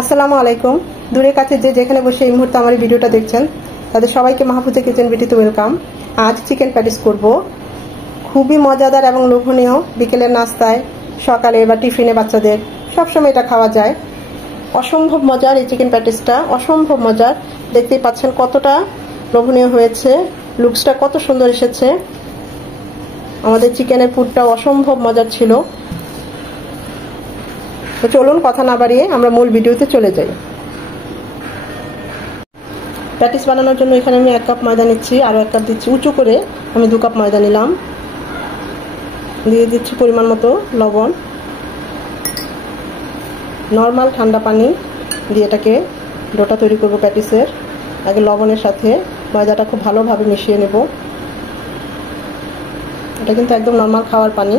আসসালামু আলাইকুম। দূরে কাছে যে যেখানে বসে এই মুহূর্তে আমার ভিডিওটা দেখছেন তাদের সবাইকে মাহফুজা কিচেন বিটিতে ওয়েলকাম। আজ চিকেন প্যাটিস করব, খুবই মজাদার এবং লোভনীয়। বিকেলের নাস্তায়, সকালে বা টিফিনে বাচ্চাদের সবসময় এটা খাওয়া যায়। অসম্ভব মজার এই চিকেন প্যাটিসটা, অসম্ভব মজার। দেখতেই পাচ্ছেন কতটা লোভনীয় হয়েছে, লুকসটা কত সুন্দর এসেছে। আমাদের চিকেনের পুরটা অসম্ভব মজার ছিল। তো চলুন কথা না বাড়িয়ে আমরা মূল ভিডিওতে চলে যাই। প্যাটিস বানানোর জন্য এখানে আমি 1 কাপ ময়দা নিচ্ছি, আরও 1 কাপ দিচ্ছি। উঁচু করে আমি 2 কাপ ময়দা নিলাম। দিয়ে দিচ্ছি পরিমাণ মতো লবণ, নর্মাল ঠান্ডা পানি দিয়ে এটাকে ডোটা তৈরি করব প্যাটিসের। আগে লবণের সাথে ময়দাটা খুব ভালোভাবে মিশিয়ে নেব। এটা কিন্তু একদম নর্মাল খাওয়ার পানি,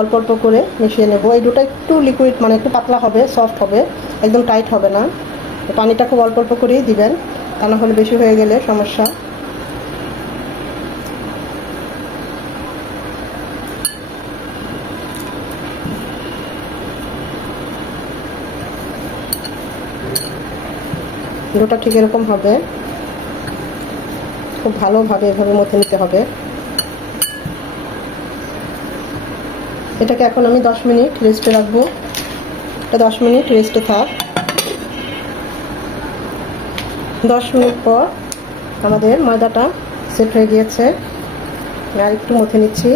অল্প অল্প করে মিশিয়ে নেব। এই ডোটা একটু লিকুইড, মানে একটু পাতলা হবে, সফট হবে, একদম টাইট হবে না। পানিটা খুব অল্প অল্প করেই দিবেন, তা না হলে বেশি হয়ে গেলে সমস্যা। ডোটা ঠিক এরকম হবে, খুব ভালোভাবে এভাবে মথে নিতে হবে। এটাকে এখন আমি 10 মিনিট রেস্টে রাখবো। এটা 10 মিনিট রেস্টে থাক। 10 মিনিট পর আমাদের ময়দাটা সেট হয়ে গিয়েছে। আর একটু মথে নিচ্ছি।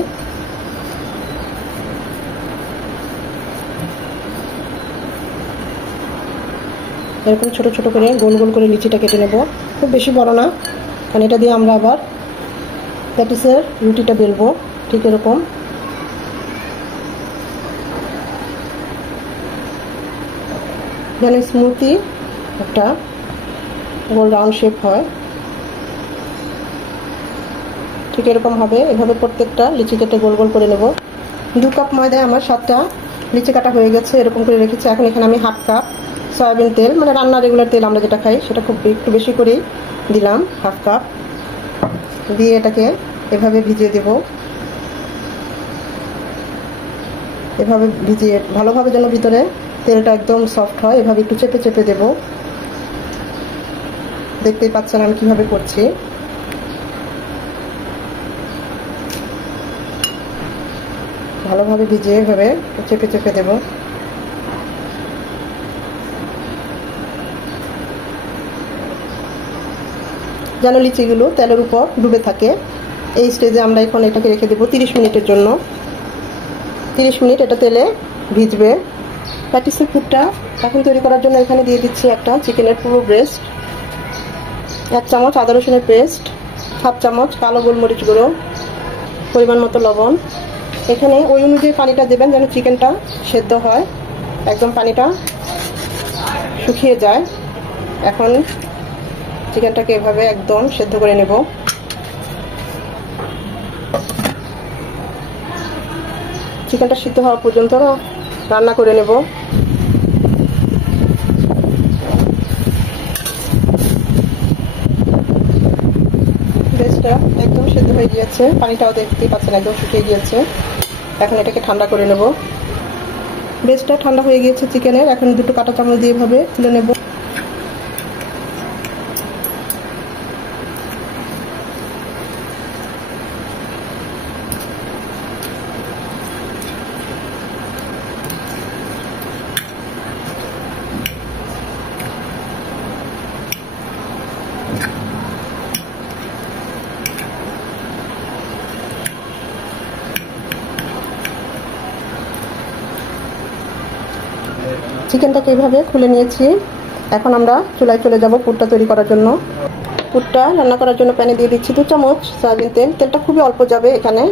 এরকম ছোট ছোট করে গোল গোল করে লিচিটা কেটে নেব, খুব বেশি বড় না, কারণ এটা দিয়ে আমরা আবার প্যাটিসের রুটিটা বেলবো। ঠিক এরকম যেন স্মুথি একটা গোল রাউন্ড শেপ হয়, ঠিক এরকম হবে। এভাবে প্রত্যেকটা লিচি কেটে গোল গোল করে নেব। 2 কাপ ময়দায় আমার 7টা লিচি কাটা হয়ে গেছে, এরকম করে রেখেছি। এখন এখানে আমি 1/2 কাপ সয়াবিন তেল, মানে রান্নার রেগুলার তেল আমরা যেটা খাই, সেটা খুব একটু বেশি করেই দিলাম, 1/2 কাপ দিয়ে এটাকে এভাবে ভিজিয়ে দেব। এভাবে ভিজিয়ে ভালোভাবে যেন ভিতরে তেলটা একদম সফট হয়, এভাবে একটু চেপে চেপে দেব। দেখতেই পাচ্ছেন আমি কিভাবে করছি। ভালোভাবে ভিজিয়ে এভাবে চেপে চেপে দেব। যেন লিচিগুলো তেলের উপর ডুবে থাকে। এই স্টেজে আমরা এখন এটাকে রেখে দেব 30 মিনিটের জন্য। 30 মিনিট এটা তেলে ভিজবে। প্যাটিসের পুরটা এখন তৈরি করার জন্য এখানে দিয়ে দিচ্ছি একটা চিকেনের পুরো ব্রেস্ট, 1 চামচ আদা রসুনের পেস্ট, 1/2 চামচ কালো গোলমরিচ গুঁড়ো, পরিমাণ মতো লবণ। এখানে ওই অনুযায়ী পানিটা দেবেন যেন চিকেনটা সেদ্ধ হয়, একদম পানিটা শুকিয়ে যায়। এখন চিকেনটাকে এভাবে একদম সেদ্ধ করে নেব। চিকেনটা সিদ্ধ হওয়া পর্যন্ত রান্না করে নেব। ব্রেস্টটা একদম সেদ্ধ হয়ে গিয়েছে, পানিটাও দেখতেই পাচ্ছেন একদম শুকিয়ে গিয়েছে। এখন এটাকে ঠান্ডা করে নেব। ব্রেস্টটা ঠান্ডা হয়ে গিয়েছে চিকেনের। এখন 2টো কাঁটা চামচ দিয়ে এভাবে তুলে নেব। চিকেনটাকে এইভাবে খুলে নিয়েছি। এখন আমরা চুলায় চলে যাব পুরটা তৈরি করার জন্য। পুরটা রান্না করার জন্য প্যানে দিয়ে দিচ্ছি 2 চামচ সয়াবিন তেল। তেলটা খুবই অল্প যাবে। এখানে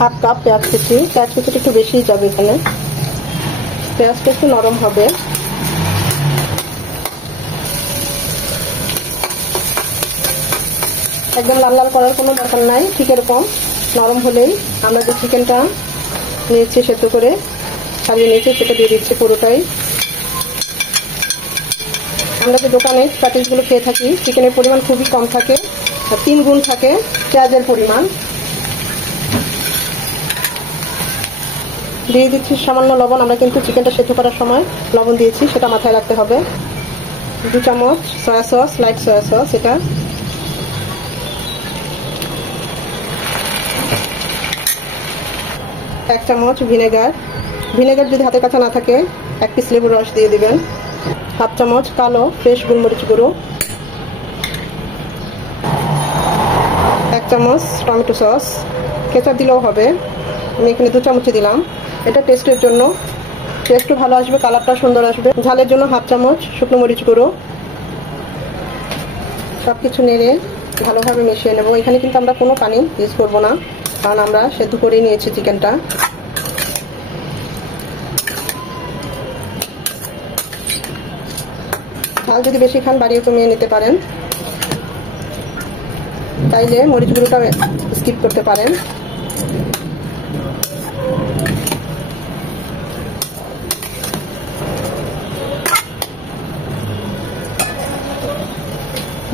1/2 কাপ পেঁয়াজ কুচি, পেঁয়াজ কুচিটা একটু বেশিই যাবে। এখানে পেঁয়াজটা একটু নরম হবে। একদম লাল লাল করার কোনো দরকার নাই, ঠিক এরকম নরম হলেই আমরা যে চিকেনটা নিয়েছি সেদ্ধ করে ছাড়িয়ে নিয়েছি সেটা দিয়ে দিচ্ছি পুরোটাই। আমরা যে দোকানে প্যাটিসগুলো খেয়ে থাকি, চিকেনের পরিমাণ খুবই কম থাকে, 3 গুণ থাকে পেঁয়াজের পরিমাণ। দিয়ে দিচ্ছি সামান্য লবণ। আমরা কিন্তু চিকেনটা সেদ্ধ করার সময় লবণ দিয়েছি, সেটা মাথায় রাখতে হবে। 2 চামচ soya sauce, light soya sauce, এটা 1 চামচ ভিনেগার। ভিনেগার যদি হাতের কাছে না থাকে 1 পিস লেবুর রস দিয়ে দিবেন। 1/2 চামচ কালো ফ্রেশ গোলমরিচ গুঁড়ো, 1 চামচ টমেটো সস, কেচাপ দিলেও হবে, আমি এখানে 2 চামচ দিলাম। এটা টেস্টের জন্য, টেস্টও ভালো আসবে, কালারটা সুন্দর আসবে। ঝালের জন্য 1/2 চামচ শুকনো মরিচ গুঁড়ো। সব কিছু নেড়ে ভালোভাবে মিশিয়ে নেব। এখানে কিন্তু আমরা কোনো পানি ইউজ করব না, কারণ আমরা সেদ্ধ করে নিয়েছি চিকেনটা। ঝাল যদি বেশি খান বাড়িয়ে কমিয়ে নিতে পারেন, তাইলে মরিচ গুঁড়োটা স্কিপ করতে পারেন।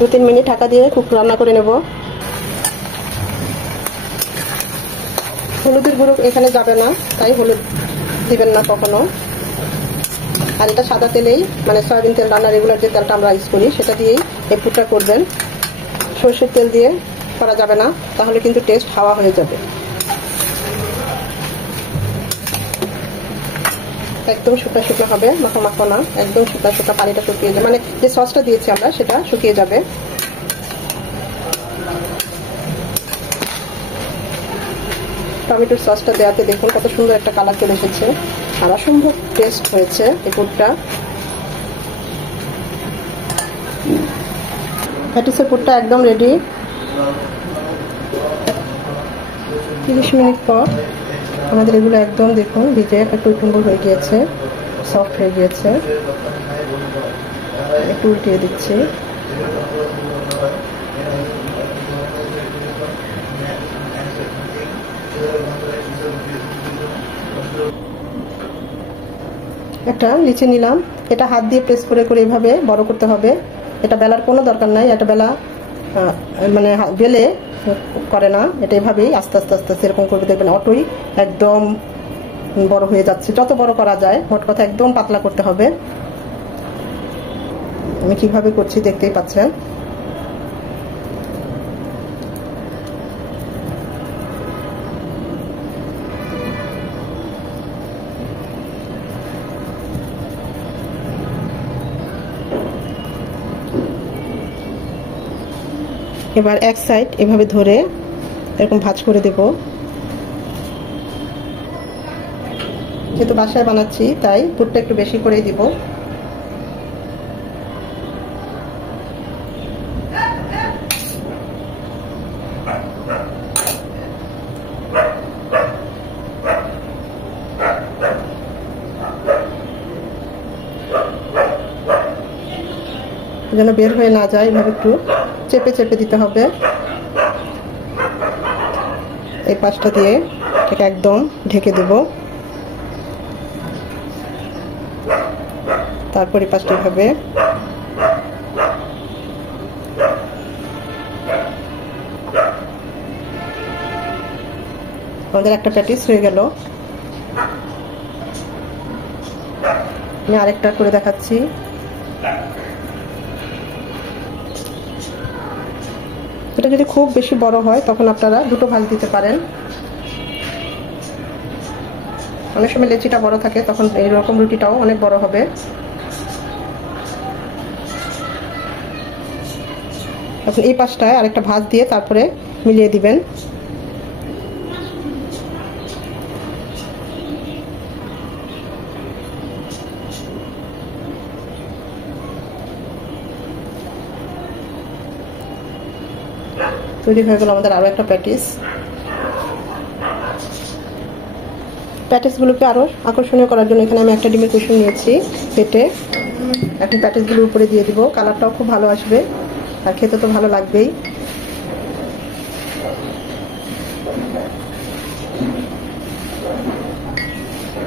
দু 3 মিনিট ঢাকা দিয়ে খুব রান্না করে নেব। হলুদের গুঁড়ো এখানে যাবে না, তাই হলুদ দিবেন না কখনো। আর এটা সাদা তেলেই, মানে সয়াবিন তেল, রান্না রেগুলার যে তেলটা আমরা ইউজ করি সেটা দিয়েই এই পুরটা করবেন। সরষের তেল দিয়ে করা যাবে না, তাহলে কিন্তু টেস্ট হাওয়া হয়ে যাবে। একদম শুকনো শুকনো হবে, মাখো মাখো না, একদম শুকনো শুকনো, পানিটা শুকিয়ে যাবে, মানে যে সসটা দিয়েছি আমরা সেটা শুকিয়ে যাবে। টমেটোর সসটা দেওয়াতে দেখুন কত সুন্দর একটা কালার চলে এসেছে, আর অসম্ভব টেস্ট হয়েছে এই পুরটা। প্যাটিসের পুরটা একদম রেডি। 30 মিনিট পর আমাদের এগুলো একদম দেখুন ভিজে একটা টুইটুম্বর হয়ে গিয়েছে, সফট হয়ে গিয়েছে। একটু উল্টিয়ে দিচ্ছি। একটা লিচি নিলাম, এটা হাত দিয়ে প্রেস করে করে এভাবে বড় করতে হবে। এটা বেলার কোনো দরকার নাই, এটা বেলা মানে বেলে করে না, এটা এভাবেই আস্তে আস্তে আস্তে আস্তে এরকম করবে, দেখবেন অটোই একদম বড় হয়ে যাচ্ছে। যত বড় করা যায়, মোট কথা একদম পাতলা করতে হবে। আমি কিভাবে করছি দেখতেই পাচ্ছেন। এবার এক সাইড এভাবে ধরে এরকম ভাঁজ করে দেব। যেহেতু বাসায় বানাচ্ছি তাই পুরটা একটু বেশি করেই দিব। যেন বের হয়ে না যায়, এভাবে একটু চেপে চেপে দিতে হবে। এই পাশটা দিয়ে ঠিক একদম ঢেকে দেব, তারপর এই পাশটা এভাবে। আমাদের একটা প্যাটিস হয়ে গেল। আমি আরেকটা করে দেখাচ্ছি। এটা যদি খুব বেশি বড় হয় তখন আপনারা দুটো ভাঁজ দিতে পারেন। অনেক সময় লেচিটা বড় থাকে, তখন এইরকম রুটিটাও অনেক বড় হবে। এখন এই পাশটায় আরেকটা ভাঁজ দিয়ে তারপরে মিলিয়ে দিবেন। তৈরি হয়ে গেল আমাদের আরো একটা প্যাটিস। প্যাটিসগুলোকে আরো আকর্ষণীয় করার জন্য এখানে আমি একটা ডিমের কুসুম নিয়েছি কেটে। এখন প্যাটিসগুলোর উপরে দিয়ে দিব, কালারটাও খুব ভালো আসবে আর খেতে তো ভালো লাগবেই।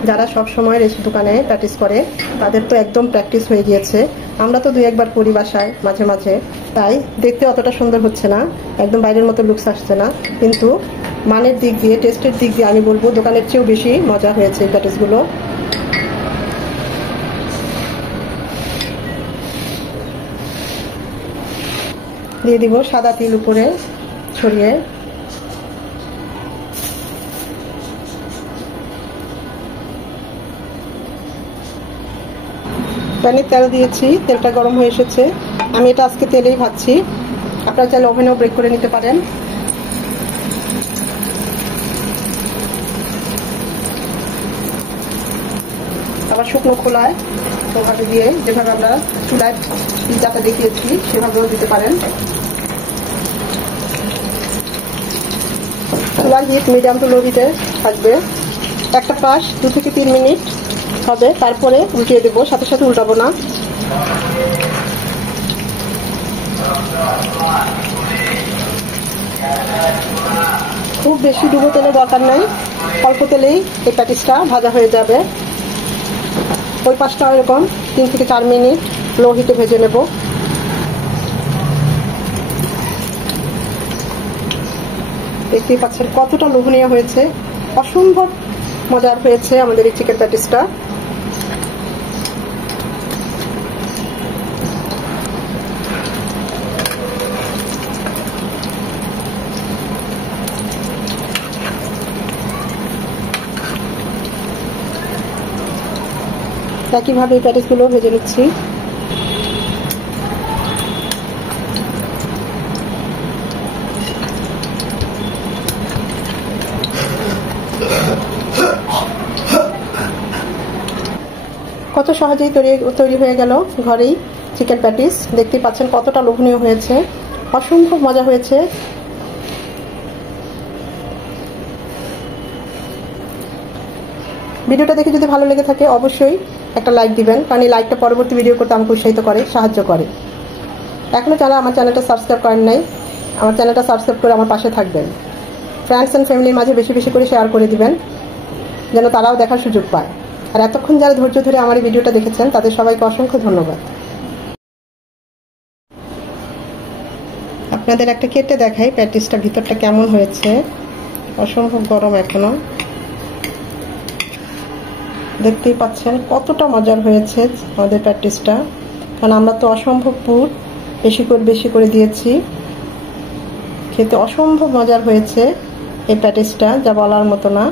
যারা সব সময় রেস্টুরেন্ট দোকানে প্র্যাকটিস করে তাদের তো একদম প্র্যাকটিস হয়ে গিয়েছে। আমরা তো 2-1 বার করি বাসায় মাঝে মাঝে, তাই দেখতে অতটা সুন্দর হচ্ছে না, একদম বাইরের মতো লুকস আসছে না, কিন্তু মানের দিক দিয়ে, টেস্টের দিক দিয়ে আমি বলবো দোকানের চেয়েও বেশি মজা হয়েছে এই প্যাটিসগুলো। দিয়ে দিব সাদা তিল উপরে ছড়িয়ে। প্যানে তেল দিয়েছি, তেলটা গরম হয়ে এসেছে। আমি এটা আজকে তেলেই ভাজছি, আপনারা চাইলে ওভেনেও ব্রেক করে নিতে পারেন। আবার শুকনো খোলায় টমেটো দিয়ে যেভাবে আমরা চুলায় পিৎজাটা দেখিয়েছি সেভাবেও দিতে পারেন। চুলার হিট মিডিয়াম টু লো হিটে থাকবে। একটা পাশ 2 থেকে 3 মিনিট হবে, তারপরে উল্টিয়ে দেবো, সাথে সাথে উল্টাবো না। খুব বেশি ডুবো তেলের দরকার নেই, অল্প তেলেই এই প্যাটিসটা ভাজা হয়ে যাবে। ওই পাশটা এরকম 3 থেকে 4 মিনিট লো হিটে ভেজে নেব। দেখতেই পাচ্ছেন কতটা লোভনীয় হয়েছে, অসম্ভব মজার হয়েছে আমাদের এই চিকেন প্যাটিসটা। একইভাবে এই প্যাটিসগুলো ভেজে নিচ্ছি। কত সহজেই তৈরি হয়ে গেল ঘরেই চিকেন প্যাটিস। দেখতেই পাচ্ছেন কতটা লোভনীয় হয়েছে, অসম্ভব মজা হয়েছে। ভিডিওটা দেখে যদি ভালো লেগে থাকে অবশ্যই একটা লাইক দিবেন, কারণ এই লাইকটা পরবর্তী ভিডিও করতে আমাকে উৎসাহিত করে, সাহায্য করে। এখনো যারা আমার চ্যানেলটা সাবস্ক্রাইব করেন নাই, আমার চ্যানেলটা সাবস্ক্রাইব করে আমার পাশে থাকবেন। ফ্রেন্ডস অ্যান্ড ফ্যামিলির মাঝে বেশি বেশি করে শেয়ার করে দিবেন, যেন তারাও দেখার সুযোগ পায়। আর এতক্ষণ যারা ধৈর্য ধরে আমার এই ভিডিওটা দেখেছেন তাদের সবাইকে অসংখ্য ধন্যবাদ। আপনাদের একটা কেটে দেখাই প্যাটিসটা ভিতরটা কেমন হয়েছে, অসম্ভব গরম এখনো। দেখতেই পাচ্ছেন কতটা মজার হয়েছে আমাদের প্যাটিসটা, কারণ আমরা তো অসম্ভব পুর বেশি করে দিয়েছি। খেতে অসম্ভব মজার হয়েছে এই প্যাটিসটা, যা বলার মতো না।